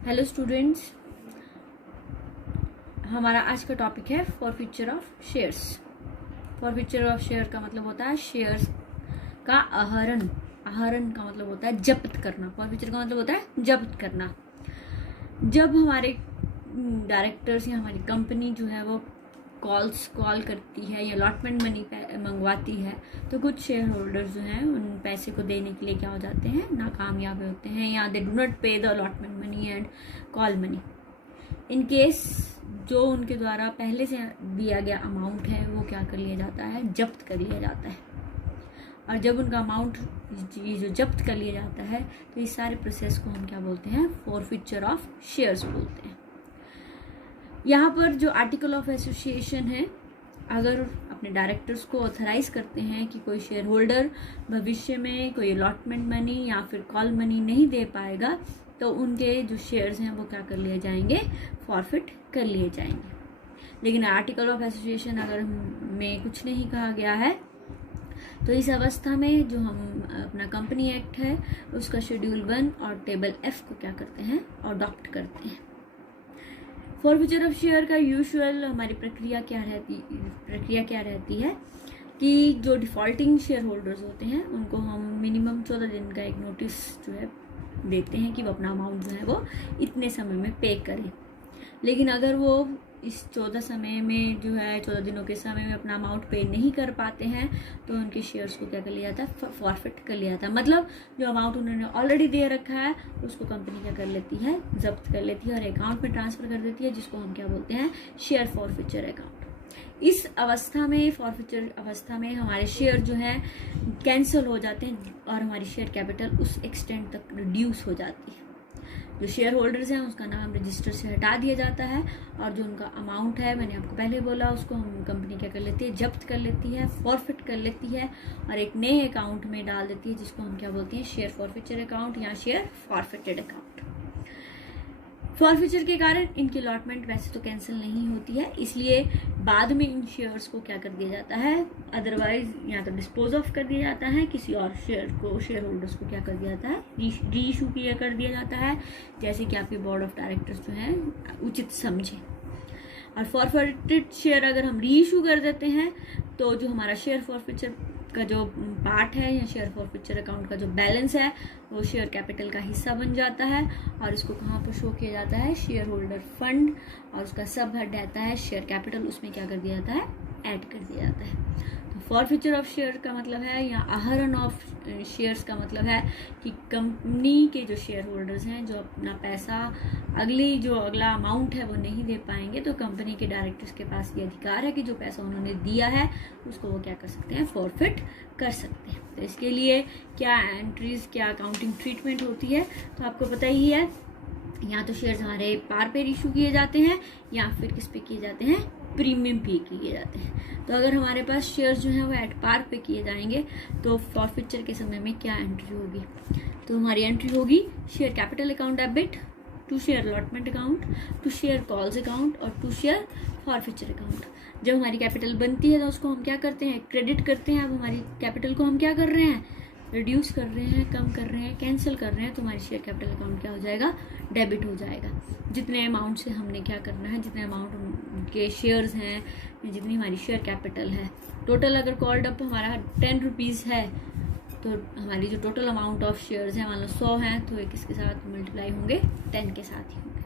Hello students, हमारा आज का टॉपिक है forfeiture of shares. Forfeiture of share का मतलब होता है शेयर्स का आहरण। आहरण का मतलब होता है जब्त करना। फॉरफीचर का मतलब होता है जब्त करना। जब हमारे डायरेक्टर्स या हमारी कंपनी जो है वो कॉल करती है या अलॉटमेंट मनी मंगवाती है, तो कुछ शेयर होल्डर्स जो हैं उन पैसे को देने के लिए क्या हो जाते हैं, नाकामयाब होते हैं, या दे डू नॉट पे the allotment money and call money. In case जो उनके द्वारा पहले से दिया गया अमाउंट है वो क्या कर लिया जाता है, जब्त कर लिया जाता है। और जब उनका अमाउंट जो जब्त कर लिया जाता है तो इस सारे प्रोसेस को हम क्या बोलते हैं, फॉरफीचर ऑफ शेयर्स बोलते हैं। यहाँ पर जो आर्टिकल ऑफ एसोसिएशन है, अगर अपने डायरेक्टर्स को ऑथराइज करते हैं कि कोई शेयर होल्डर भविष्य में कोई अलॉटमेंट मनी या फिर कॉल मनी नहीं दे पाएगा तो उनके जो शेयर्स हैं वो क्या कर लिए जाएंगे, फॉरफिट कर लिए जाएंगे। लेकिन आर्टिकल ऑफ एसोसिएशन अगर में कुछ नहीं कहा गया है तो इस अवस्था में जो हम अपना कंपनी एक्ट है उसका शेड्यूल 1 और टेबल F को क्या करते हैं, अडॉप्ट करते हैं। फॉरफीचर ऑफ शेयर का यूजुअल हमारी प्रक्रिया क्या रहती है कि जो डिफॉल्टिंग शेयर होल्डर्स होते हैं उनको हम मिनिमम 14 दिन का एक नोटिस जो है देते हैं कि वो अपना अमाउंट जो है वो इतने समय में पे करें। लेकिन अगर वो इस 14 दिनों के समय में अपना अमाउंट पे नहीं कर पाते हैं तो उनके शेयर्स को क्या कर लिया जाता है, फॉरफिट कर लिया जाता है। मतलब जो अमाउंट उन्होंने ऑलरेडी दे रखा है उसको कंपनी क्या कर लेती है, जब्त कर लेती है और अकाउंट में ट्रांसफर कर देती है, जिसको हम क्या बोलते हैं, शेयर फॉरफीचर अकाउंट। इस अवस्था में, फॉरफीचर अवस्था में हमारे शेयर जो हैं कैंसिल हो जाते हैं और हमारी शेयर कैपिटल उस एक्सटेंट तक रिड्यूस हो जाती है। जो शेयर होल्डर्स हैं उसका नाम रजिस्टर से हटा दिया जाता है और जो उनका अमाउंट है, मैंने आपको पहले बोला, उसको हम कंपनी क्या कर लेती है, जब्त कर लेती है, फॉरफिट कर लेती है और एक नए अकाउंट में डाल देती है, जिसको हम क्या बोलते हैं, शेयर फॉरफीचर अकाउंट या शेयर फॉरफिटेड अकाउंट। फॉरफीचर के कारण इनकी अलॉटमेंट वैसे तो कैंसिल नहीं होती है, इसलिए बाद में इन शेयर्स को क्या कर दिया जाता है, अदरवाइज या तो डिस्पोज ऑफ कर दिया जाता है, किसी और शेयर होल्डर्स को क्या कर दिया जाता है, री इशू किया कर दिया जाता है, जैसे कि आपके बोर्ड ऑफ डायरेक्टर्स जो हैं उचित समझे। और फॉरफिटेड शेयर अगर हम री इशू कर देते हैं तो जो हमारा शेयर फॉरफीचर का जो पार्ट है या शेयर फॉरफीचर अकाउंट का जो बैलेंस है वो शेयर कैपिटल का हिस्सा बन जाता है और इसको कहाँ पर शो किया जाता है, शेयर होल्डर फंड, और उसका सब हेड रहता है शेयर कैपिटल, उसमें क्या कर दिया जाता है, ऐड कर दिया जाता है। तो फॉरफीचर ऑफ शेयर का मतलब है, या आहरण ऑफ शेयर्स का मतलब है कि कंपनी के जो शेयर होल्डर्स हैं जो अपना पैसा अगला अमाउंट है वो नहीं दे पाएंगे तो कंपनी के डायरेक्टर्स के पास ये अधिकार है कि जो पैसा उन्होंने दिया है उसको वो क्या कर सकते हैं, फॉरफिट कर सकते हैं। तो इसके लिए क्या एंट्रीज, क्या अकाउंटिंग ट्रीटमेंट होती है तो आपको पता ही है। या तो शेयर्स हमारे पार पे इशू किए जाते हैं या फिर किस पे किए जाते हैं, प्रीमियम पे किए जाते हैं। तो अगर हमारे पास शेयर्स जो हैं वो एट पार पे किए जाएंगे तो फॉरफीचर के समय में क्या एंट्री होगी, तो हमारी एंट्री होगी share capital account debit, to share allotment account, to share calls account और टू शेयर फॉरफीचर अकाउंट। जब हमारी कैपिटल बनती है तो उसको हम क्या करते हैं, क्रेडिट करते हैं। अब हमारी कैपिटल को हम क्या कर रहे हैं, रिड्यूस कर रहे हैं, कम कर रहे हैं, कैंसिल कर रहे हैं, तो हमारी शेयर कैपिटल अकाउंट क्या हो जाएगा, डेबिट हो जाएगा। जितने अमाउंट से हमने क्या करना है, जितने अमाउंट के शेयर्स हैं, जितनी हमारी शेयर कैपिटल है, टोटल अगर कॉल्ड अप हमारा 10 रुपीज़ है तो हमारी जो टोटल अमाउंट ऑफ शेयर्स हैं, मान लो 100 हैं तो ये किसके साथ मल्टीप्लाई होंगे, 10 के साथ ही होंगे।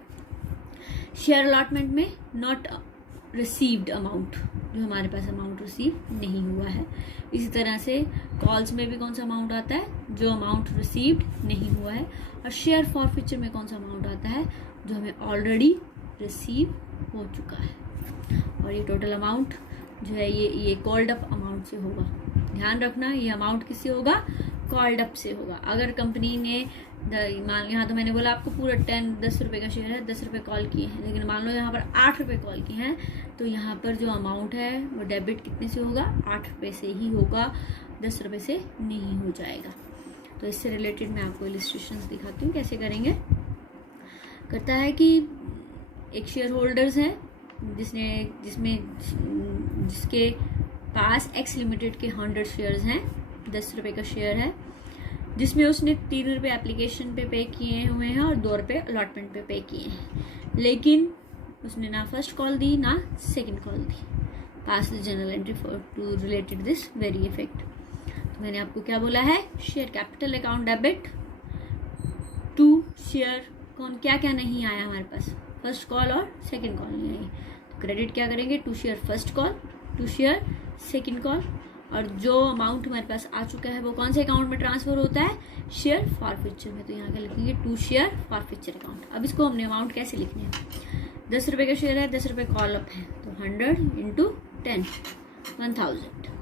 शेयर अलॉटमेंट में नॉट रिसीव्ड अमाउंट, जो हमारे पास अमाउंट रिसीव नहीं हुआ है। इसी तरह से कॉल्स में भी कौन सा अमाउंट आता है, जो अमाउंट रिसीव्ड नहीं हुआ है। और शेयर फॉरफीचर में कौन सा अमाउंट आता है, जो हमें ऑलरेडी रिसीव हो चुका है। और ये टोटल अमाउंट जो है ये कॉल्ड अप अमाउंट से होगा। ध्यान रखना, ये अमाउंट किससे होगा, कॉल्ड अप से होगा। अगर कंपनी ने मान, यहाँ तो मैंने बोला आपको पूरा 10 रुपये का शेयर है, 10 रुपये कॉल किए हैं, लेकिन मान लो यहाँ पर 8 रुपये कॉल किए हैं तो यहाँ पर जो अमाउंट है वो डेबिट कितने से होगा, 8 रुपये से ही होगा, 10 रुपये से नहीं हो जाएगा। तो इससे रिलेटेड मैं आपको इलिस्ट्रेशंस दिखाती हूँ कैसे करेंगे। करता है कि एक शेयर होल्डर्स है जिसके पास एक्स लिमिटेड के 100 शेयर्स हैं, 10 रुपये का शेयर है। जिसमें उसने 3 रुपये एप्लीकेशन पे किए हुए हैं और 2 रुपये अलॉटमेंट पे किए हैं, लेकिन उसने ना फर्स्ट कॉल दी ना सेकंड कॉल दी। Pass the journal entry for to related this very effect. तो मैंने आपको क्या बोला है, share capital account debit to share कौन क्या क्या नहीं आया हमारे पास, फर्स्ट कॉल और सेकंड कॉल नहीं आई, तो क्रेडिट क्या करेंगे, to share first call, to share second call, और जो अमाउंट हमारे पास आ चुका है वो कौन से अकाउंट में ट्रांसफर होता है, शेयर फॉरफिचर में। तो यहाँ क्या लिखेंगे, टू शेयर फॉरफिचर अकाउंट। अब इसको हमने अमाउंट कैसे लिखने हैं, 10 रुपये का शेयर है, 10 रुपये कॉल अप है, तो 100 इंटू 10 1000।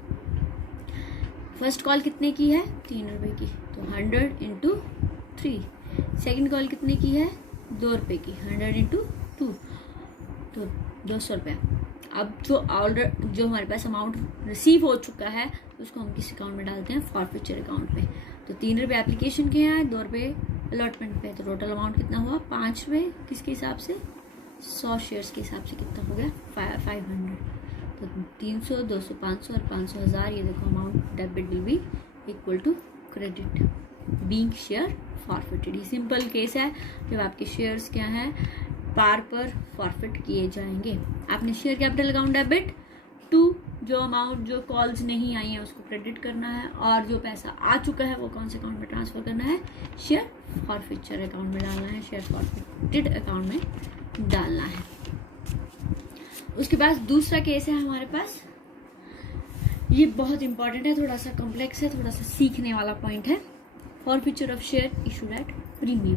फर्स्ट कॉल कितने की है, 3 रुपये की, तो 100 इंटू 3। सेकेंड कॉल कितने की है, 2 रुपये की, 100 इंटू 2, तो 200 रुपये। अब जो हमारे पास अमाउंट रिसीव हो चुका है उसको हम किस अकाउंट में डालते हैं, फॉरफिचर अकाउंट में। तो 3 रुपये एप्लीकेशन के हैं, 2 रुपये अलॉटमेंट पे, तो टोटल अमाउंट कितना हुआ, 5 रुपये किसके हिसाब से, 100 शेयर्स के हिसाब से कितना हो गया, 500। तो 300, 200, 500 और 500 1000, ये देखो amount debit will be equal to credit being share forfeited. ये सिंपल केस है जब आपके शेयर्स क्या हैं, पार पर फॉरफिट किए जाएंगे। आपने share capital account debit to जो अमाउंट जो कॉल्स नहीं आई है उसको क्रेडिट करना है, और जो पैसा आ चुका है वो कौन से अकाउंट में ट्रांसफर करना है, शेयर फॉरफिचर अकाउंट में डालना है, शेयर फॉरफिटेड अकाउंट में डालना है। उसके बाद दूसरा केस है हमारे पास, ये बहुत इंपॉर्टेंट है, थोड़ा सा कॉम्प्लेक्स है, थोड़ा सा सीखने वाला पॉइंट है। Forfeiture of share issued at premium.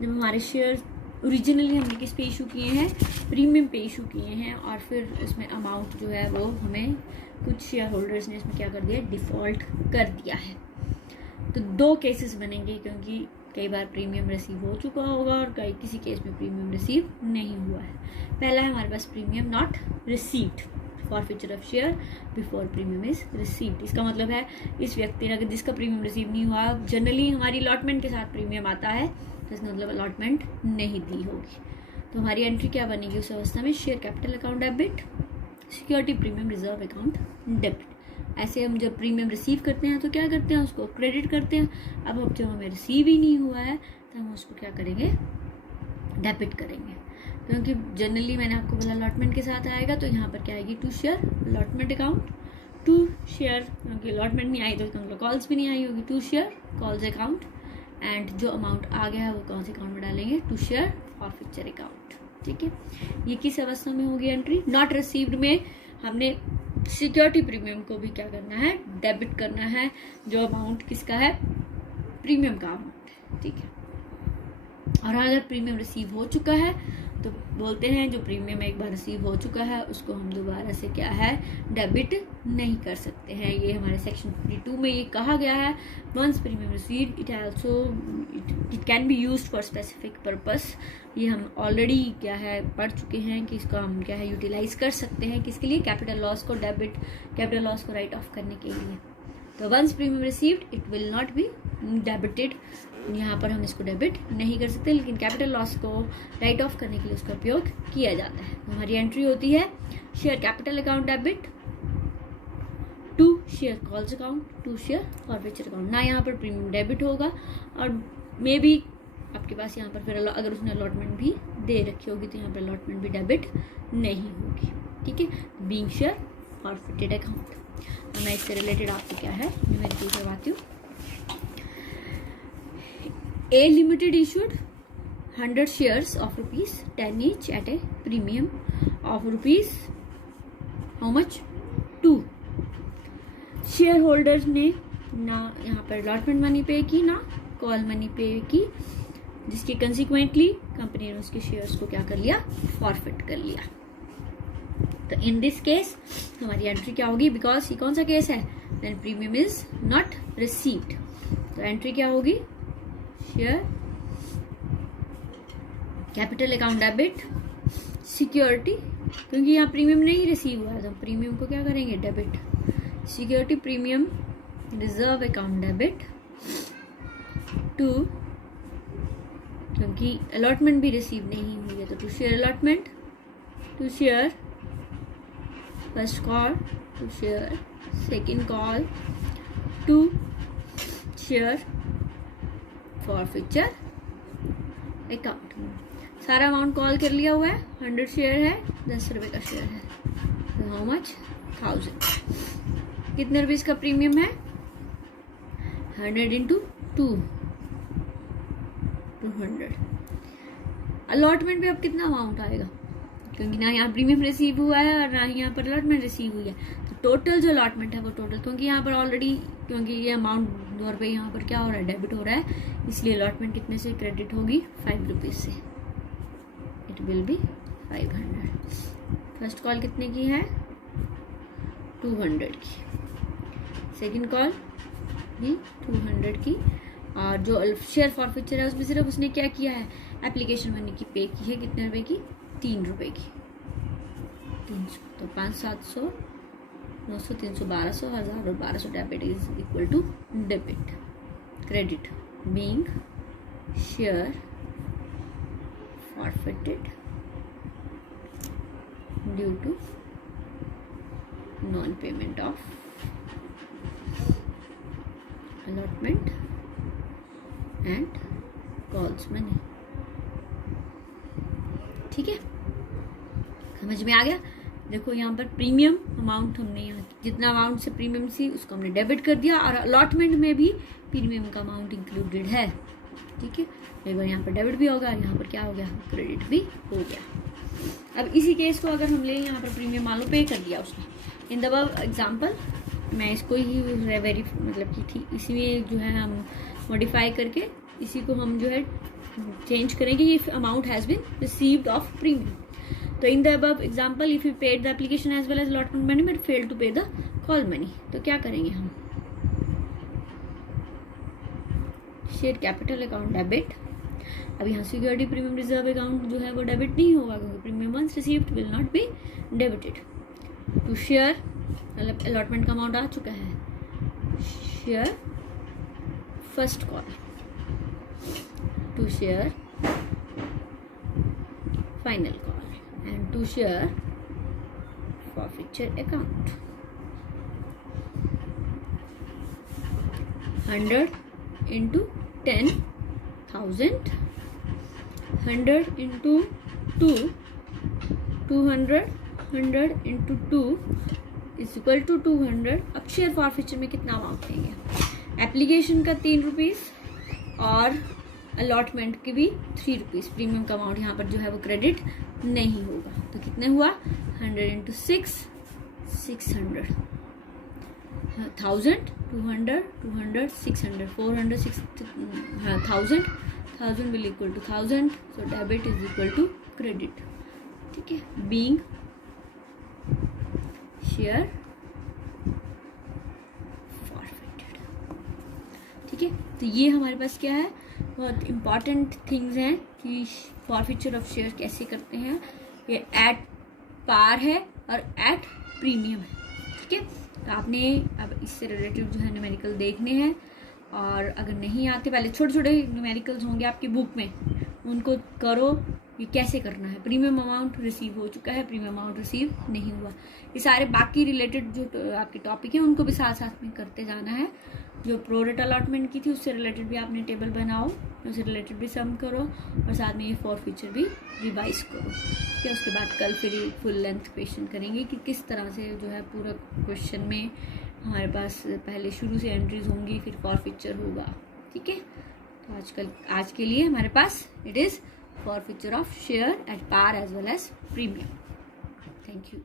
जब हमारे शेयर ओरिजिनली हमने किस पे इशू किए हैं, प्रीमियम पे इशू किए हैं, और फिर इसमें अमाउंट जो है वो हमें कुछ शेयर होल्डर्स ने इसमें क्या कर दिया, डिफ़ॉल्ट कर दिया है। तो 2 केसेस बनेंगे, क्योंकि कई बार प्रीमियम रिसीव हो चुका होगा और किसी केस में प्रीमियम रिसीव नहीं हुआ है। पहला है हमारे पास premium not received, forfeiture of share before premium is received. इसका मतलब है इस व्यक्ति ने अगर जिसका प्रीमियम रिसीव नहीं हुआ, जनरली हमारी अलॉटमेंट के साथ प्रीमियम आता है, तो इसका मतलब अलॉटमेंट नहीं दी होगी, तो हमारी एंट्री क्या बनेगी उस अवस्था में, share capital account debit, security premium reserve account debit. ऐसे हम जब प्रीमियम रिसीव करते हैं तो क्या करते हैं, उसको क्रेडिट करते हैं। अब जब हमें रिसीव ही नहीं हुआ है तो हम उसको क्या करेंगे, डेबिट करेंगे, क्योंकि जनरली मैंने आपको बोला अलॉटमेंट के साथ आएगा, तो यहाँ पर क्या आएगी, to share allotment account, to share, क्योंकि अलॉटमेंट नहीं आई तो इसका मतलब कॉल्स भी नहीं आई होगी, to share calls account, and जो अमाउंट आ गया है वो कौन से अकाउंट में डालेंगे, टू शेयर फॉरफिचर अकाउंट। ठीक है, ये किस अवस्था में होगी एंट्री, नॉट रिसीव्ड में हमने सिक्योरिटी प्रीमियम को भी क्या करना है, डेबिट करना है, जो अमाउंट किसका है, प्रीमियम का अमाउंट है। ठीक है, और अगर प्रीमियम रिसीव हो चुका है तो बोलते हैं जो प्रीमियम एक बार रिसीव हो चुका है उसको हम दोबारा से क्या है, डेबिट नहीं कर सकते हैं। ये हमारे सेक्शन 52 में ये कहा गया है, once premium received it can be used for specific purpose. ये हम ऑलरेडी क्या है पढ़ चुके हैं कि इसको हम क्या है यूटिलाइज कर सकते हैं, किसके लिए, कैपिटल लॉस को डेबिट, कैपिटल लॉस को राइट ऑफ करने के लिए। तो once premium received it will not be debited, यहाँ पर हम इसको डेबिट नहीं कर सकते, लेकिन कैपिटल लॉस को राइट ऑफ करने के लिए उसका उपयोग किया जाता है। हमारी एंट्री होती है share capital account debit to share calls account, to share forfeiture account. ना यहाँ पर प्रीमियम डेबिट होगा, और मे बी आपके पास यहाँ पर फिर अगर उसने अलॉटमेंट भी दे रखी होगी तो यहाँ पर अलॉटमेंट भी डेबिट नहीं होगी। ठीक है, बीइंग शेयर फॉरफिटेड अकाउंट। मैं इससे रिलेटेड आपको क्या है न्यूमेरिकल करवाती हूँ। A Limited issued 100 shares of ₹10 each at a premium of rupees how much 2। Share holders ने ना यहाँ पर अलॉटमेंट मनी पे की ना कॉल मनी पे की, जिसके कंसिक्वेंटली कंपनी ने उसके शेयर्स को क्या कर लिया, फॉरफिट कर लिया। तो इन दिस केस हमारी एंट्री क्या होगी, बिकॉज ये कौन सा केस है, then premium is not received, तो एंट्री क्या होगी, share capital account debit security, क्योंकि यहाँ प्रीमियम नहीं रिसीव हुआ है तो प्रीमियम को क्या करेंगे, debit, security premium reserve account debit to, क्योंकि अलॉटमेंट भी रिसीव नहीं हुई है तो to share allotment, to share first call, to share second call, to share forfeiture account. सारा अमाउंट कॉल कर लिया हुआ है। 100 शेयर है, 10 रुपए का शेयर है, तो हाउ मच 1000। कितने रुपीज का प्रीमियम है? 100 इंटू 200। अलॉटमेंट पे अब कितना अमाउंट आएगा, क्योंकि ना यहाँ प्रीमियम रिसीव हुआ है और ना ही यहाँ पर अलॉटमेंट रिसीव हुई है, तो टोटल जो अलॉटमेंट है वो टोटल, क्योंकि यहाँ पर ऑलरेडी, क्योंकि ये अमाउंट 2 रुपये यहाँ पर क्या हो रहा है, डेबिट हो रहा है, इसलिए अलॉटमेंट कितने से क्रेडिट होगी? 5 रुपीज से। It will be 500। First call कितने की है? 200 की। सेकेंड कॉल भी 200 की। और जो शेयर फॉरफीचर है उसमें सिर्फ उसने क्या किया है, एप्लीकेशन मनी की पे की है। कितने रुपए की? 3 रुपए की। 300, तो 5, 700, 900, 300, 1200, 1000 और 1200 debit is equal to debit. Credit being share forfeited due to non payment of allotment and calls money। ठीक है, समझ में आ गया? देखो यहाँ पर प्रीमियम अमाउंट हमने यहाँ जितना अमाउंट से प्रीमियम सी उसको हमने डेबिट कर दिया, और अलॉटमेंट में भी प्रीमियम का अमाउंट इंक्लूडेड है। ठीक है, एक बार यहाँ पर डेबिट भी होगा, यहाँ पर क्या हो गया, क्रेडिट भी हो गया। अब इसी केस को अगर हम ले, यहाँ पर प्रीमियम मान लो पे कर दिया उसने। इन द अबव एग्जाम्पल मैं इसको ही वेरी मतलब कि ठीक इसी में जो है हम मॉडिफाई करके इसी को हम जो है चेंज करेंगे। ये amount has been received of premium. तो in the above example if you paid the application as well as allotment money but fail to pay the call money, तो क्या करेंगे हम? Share capital account debit. अब यहाँ security premium reserve account जो है वो डेबिट नहीं होगा, क्योंकि premium once received will not be debited. To share मतलब अलॉटमेंट का अमाउंट आ चुका है। Share first call to share final call and to share forfeiture account. 100 into 10,000, 100 into 2, 200, 100 into 2 is equal to 200। अब शेयर फॉरफीचर में कितना amount देंगे? Application का 3 रुपीज़ और अलॉटमेंट के भी 3 रुपीज़। प्रीमियम का अमाउंट यहाँ पर जो है वो क्रेडिट नहीं होगा, तो कितने हुआ? 100 into 6, 600, 1000, 200, 200, 600, 400, 1000, 1000 will equal to 1000, so debit is equal to credit. ठीक है, बीइंग शेयर फॉरफिटेड। ठीक है, तो ये हमारे पास क्या है, बहुत इंपॉर्टेंट थिंग्स हैं कि फॉरफिचर ऑफ शेयर कैसे करते हैं। ये एट पार है और एट प्रीमियम है। ठीक है, तो आपने अब इससे रिलेटेड जो है न्यूमेरिकल देखने हैं, और अगर नहीं आते, पहले छोटे छोटे न्यूमेरिकल्स होंगे आपकी बुक में, उनको करो। ये कैसे करना है? प्रीमियम अमाउंट रिसीव हो चुका है, प्रीमियम अमाउंट रिसीव नहीं हुआ, ये सारे बाकी रिलेटेड जो आपके टॉपिक हैं उनको भी साथ साथ में करते जाना है। जो प्रो रेट अलॉटमेंट की थी उससे रिलेटेड भी आपने टेबल बनाओ, उससे रिलेटेड भी सम करो, और साथ में ये फॉरफीचर भी रिवाइज करो। ठीक है, उसके बाद कल फिर फुल लेंथ क्वेश्चन करेंगे कि किस तरह से जो है पूरा क्वेश्चन में हमारे पास पहले शुरू से एंट्रीज होंगी, फिर फॉरफीचर होगा। ठीक है, तो आज के लिए हमारे पास it is forfeiture of share at par as well as premium. Thank you.